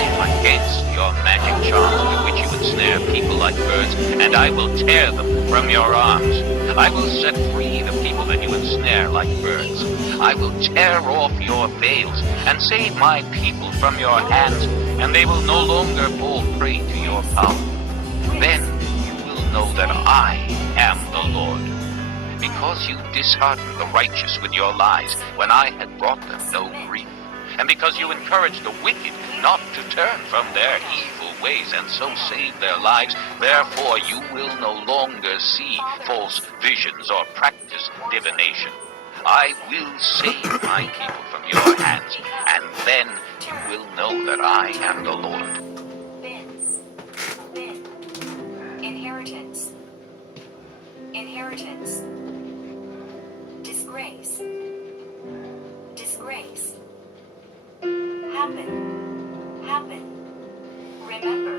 I am against your magic charms with which you ensnare people like birds, and I will tear them from your arms. I will set free the people that you ensnare like birds. I will tear off your veils and save my people from your hands, and they will no longer fall prey to your power. Then you will know that I am the Lord. Because you disheartened the righteous with your lies, when I had brought them no grief, and because you encouraged the wicked not to turn from their evil ways and so save their lives, therefore you will no longer see false visions or practice divination. I will save my people from your hands, and then you will know that I am the Lord. Bin. Inheritance. Inheritance. Disgrace. Disgrace. Happen. Happen. Remember.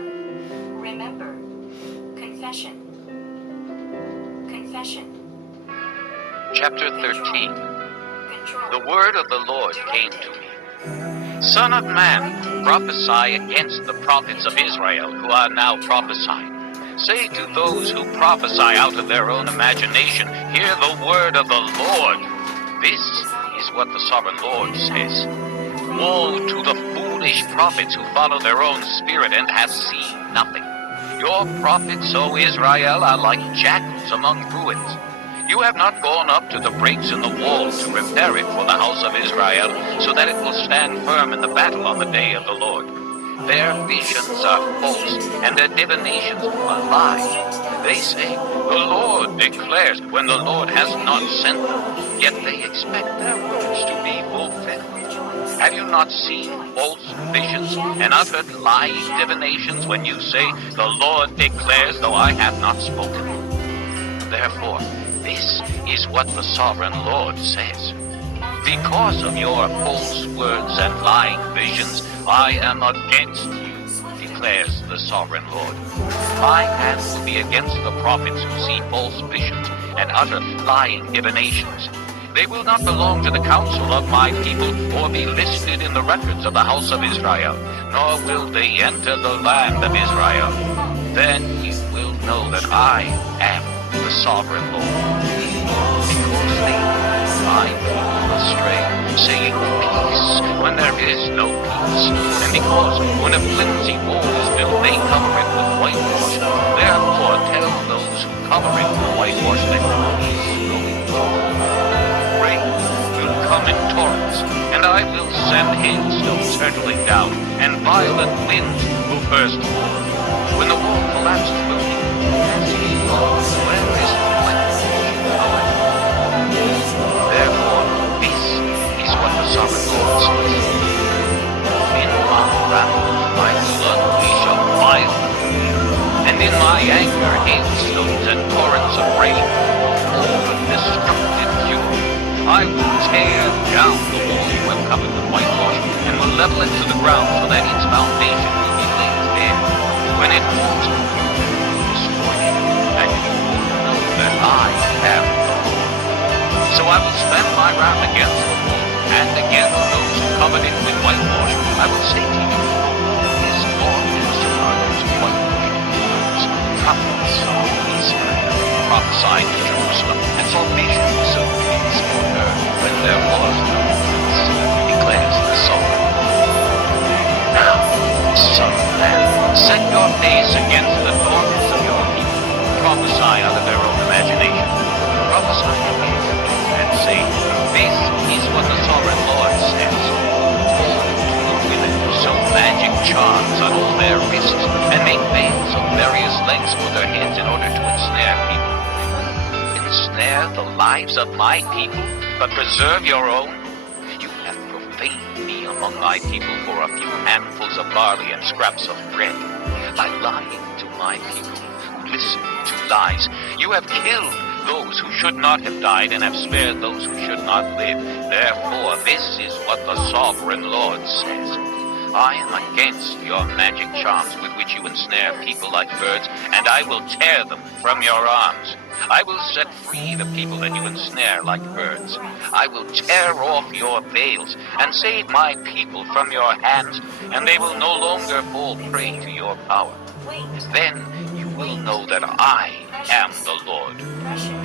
Remember. Confession. Confession. Chapter 13. Control. The word of the Lord came to me. Son of man, prophesy against the prophets of Israel who are now prophesying. Say to those who prophesy out of their own imagination, hear the word of the Lord. This is what the sovereign Lord says. Woe to the foolish prophets who follow their own spirit and have seen nothing. Your prophets, O Israel, are like jackals among ruins. You have not gone up to the breaks in the wall to repair it for the house of Israel, so that it will stand firm in the battle on the day of the Lord. Their visions are false, and their divinations are lies. They say, the Lord declares, when the Lord has not sent them, yet they expect their words to be fulfilled. Have you not seen false visions and uttered lying divinations when you say, the Lord declares, though I have not spoken? Therefore, this is what the sovereign Lord says. Because of your false words and lying visions, I am against you, declares the sovereign Lord. My hand will be against the prophets who see false visions and utter lying divinations. They will not belong to the council of my people or be listed in the records of the house of Israel, nor will they enter the land of Israel. Then you will know that I am the sovereign Lord. Because they lead my people astray, saying peace when there is no peace. And because when a flimsy wall is built, they cover it with whitewash. Therefore tell those who cover it with whitewash that peace is going on. Rain will come in torrents, and I will send hailstones hurtling down, and violent winds will burst forth. When the wall collapses, will be where is the whitewash? Therefore, this is what the sovereign Lord says. In my wrath, I will unleash a violent wind, and in my anger, hailstones and torrents of rain, all with destructive fury. I will tear down the wall you have covered with whitewash, and will level it to the ground so that its foundation will be laid bare. When it falls, you will destroy it, and you will know that I am the Lord. So I will spend my wrath against the wall, and against those who covered it with whitewash. I will say to you, his orders are those whitewashed prophets of Israel, prophesied to Jerusalem, and saw visions of peace on earth when there was no peace, declares the sovereign Lord. Now, son of man, set your face against the daughters of your people, prophesy out of their own imagination, prophesy against them, and say, this is what the sovereign Lord says. All the women who sew magic charms on all their wrists, and make veils of various lengths for their heads in order to ensnare people. Ensnare the lives of my people, but preserve your own? You have profaned me among my people for a few handfuls of barley and scraps of bread. By lying to my people who listen to lies, you have killed those who should not have died and have spared those who should not live. Therefore, this is what the sovereign Lord says. I am against your magic charms with which you ensnare people like birds, and I will tear them from your arms. I will set free the people that you ensnare like birds. I will tear off your veils and save my people from your hands, and they will no longer fall prey to your power. Then you will know that I am the Lord.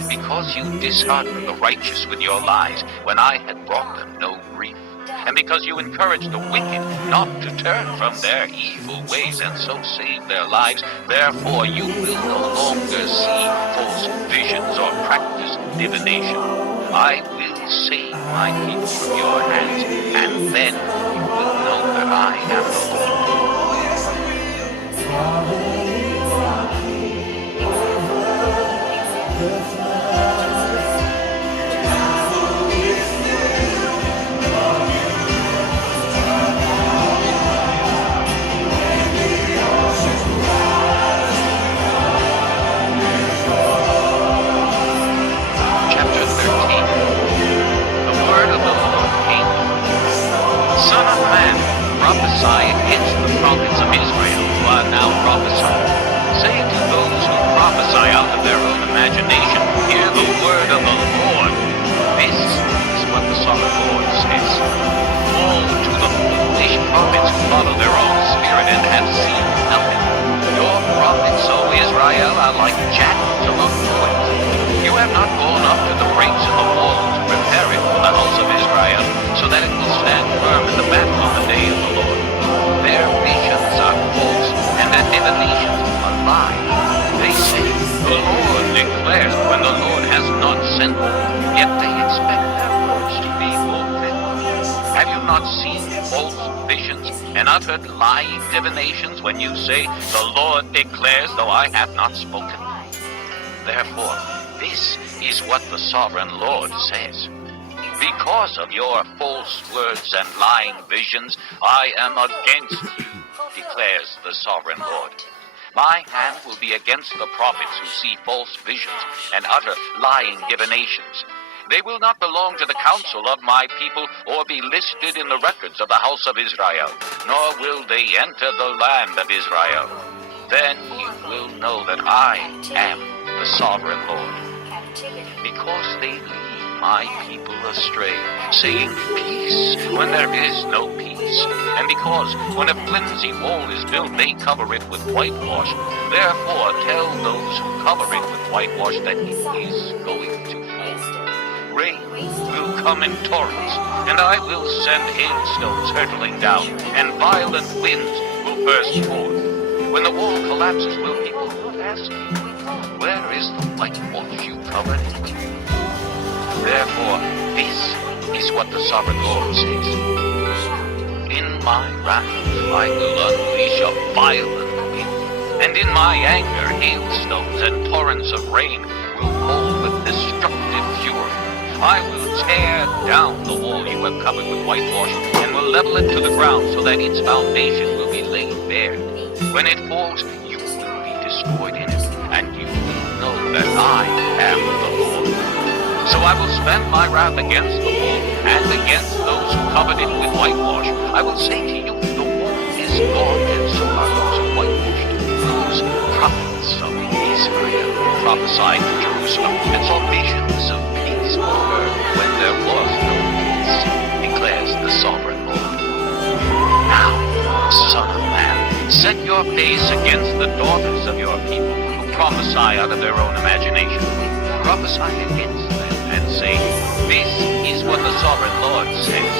Because you disheartened the righteous with your lies when I had brought them no grief, and because you encouraged the wicked not to turn from their evil ways and so save their lives, therefore you will no longer see false visions or practice divination. I will save my people from your hands, and then you will know that I am the Lord. Son of man, prophesy against the prophets of Israel who are now prophesying. Say to those who prophesy out of their own imagination, hear the word of the Lord. This is what the sovereign Lord says. Woe to the foolish prophets who follow their own spirit and have seen nothing. Your prophets, O Israel, are like jackals among boys. You have not gone up to the breaks in the wall to prepare it for the house of Israel, so that it will stand firm in the battle on the day of the Lord. Their visions are false, and their divinations are lies. They say, the Lord declares, when the Lord has not sent them, yet they expect their words to be fulfilled. Have you not seen false visions and uttered lying divinations when you say, the Lord declares, though I have not spoken? Therefore, this is what the sovereign Lord says. Because of your false words and lying visions, I am against you, declares the sovereign Lord. My hand will be against the prophets who see false visions and utter lying divinations. They will not belong to the council of my people or be listed in the records of the house of Israel, nor will they enter the land of Israel. Then you will know that I am the sovereign Lord. Because they lead my people astray, saying peace when there is no peace. And because when a flimsy wall is built, they cover it with whitewash. Therefore tell those who cover it with whitewash that it is going to fall. Rain will come in torrents, and I will send hailstones hurtling down, and violent winds will burst forth. When the wall collapses, will people not ask, where is the whitewash you covered it with? Therefore, this is what the sovereign Lord says. In my wrath, I will unleash a violent wind, and in my anger, hailstones and torrents of rain will fall with destructive fury. I will tear down the wall you have covered with whitewash, and will level it to the ground so that its foundation will be laid bare. When it falls, you will be destroyed in it, and you will know that I am the Lord. So I will spend my wrath against the wall, and against those who covered it with whitewash. I will say to you, the wall is gone, and so are those who whitewashed. Those prophets of Israel prophesied to Jerusalem and saw visions of peace on earth when there was no peace, declares the sovereign Lord. Now, Son of man, set your face against the daughters of your people who prophesy out of their own imagination. Prophesy against them and say, this is what the sovereign Lord says.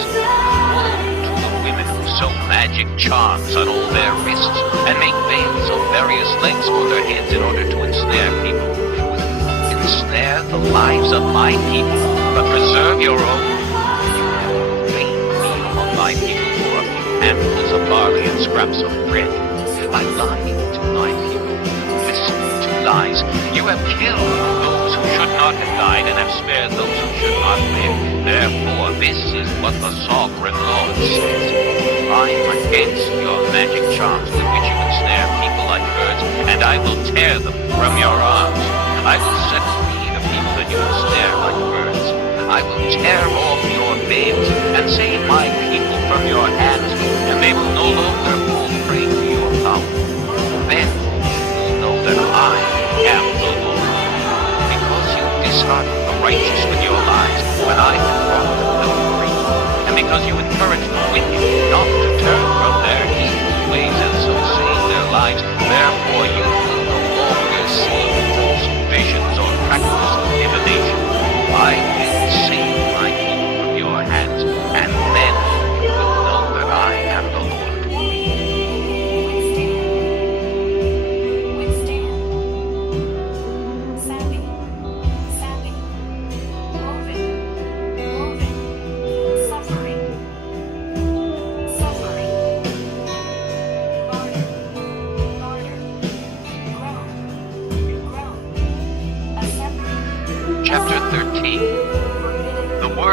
Woe to the women who sew magic charms on all their wrists and make veils of various lengths for their heads in order to ensnare people. Will you ensnare the lives of my people, but preserve your own? You have vain me among my people for a few handfuls of barley and scraps of bread. By lying to my people, listen to lies. You have killed those who should not have died and have spared those who should not live. Therefore, this is what the sovereign Lord says. I am against your magic charms with which you ensnare people like birds, and I will tear them from your arms. I will set free the people that you ensnare like birds. I will tear off your veils and save my people from your hands, and they will no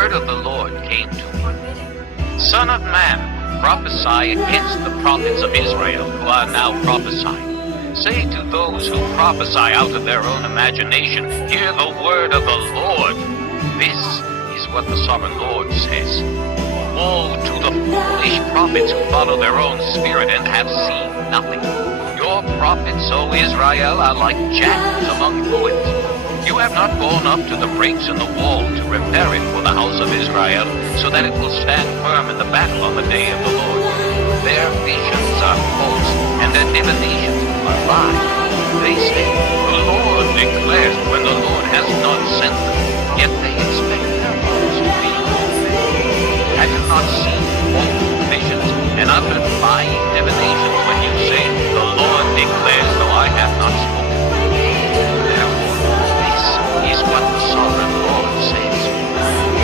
word of the Lord came to me. forbidden, Son of man, prophesy against the prophets of Israel who are now prophesying. Say to those who prophesy out of their own imagination, hear the word of the Lord. This is what the sovereign Lord says. Woe to the foolish prophets who follow their own spirit and have seen nothing. Your prophets, O Israel, are like jackals among ruins. You have not gone up to the breaks in the wall to repair it for the house of Israel, so that it will stand firm in the battle on the day of the Lord. Their visions are false, and their divinations are lies. They say, the Lord declares when the Lord has not sent them, yet they expect their words to be fulfilled. Have you not seen false visions and uttered lying divinations when you say, the Lord declares, though I have not spoken? Is what the sovereign Lord says.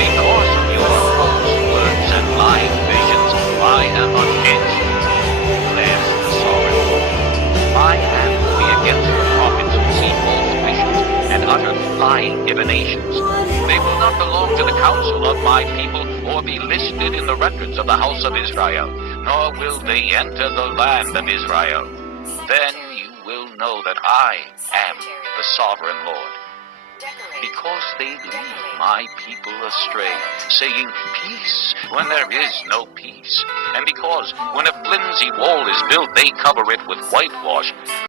Because of your false words and lying visions, I am against you, declares the sovereign Lord. My hand will be against the prophets who see false visions and utter lying divinations. They will not belong to the council of my people or be listed in the records of the house of Israel, nor will they enter the land of Israel. Then you will know that I am the sovereign Lord. decorate, Because they lead my people astray, saying peace when there is no peace. And because when a flimsy wall is built, they cover it with whitewash.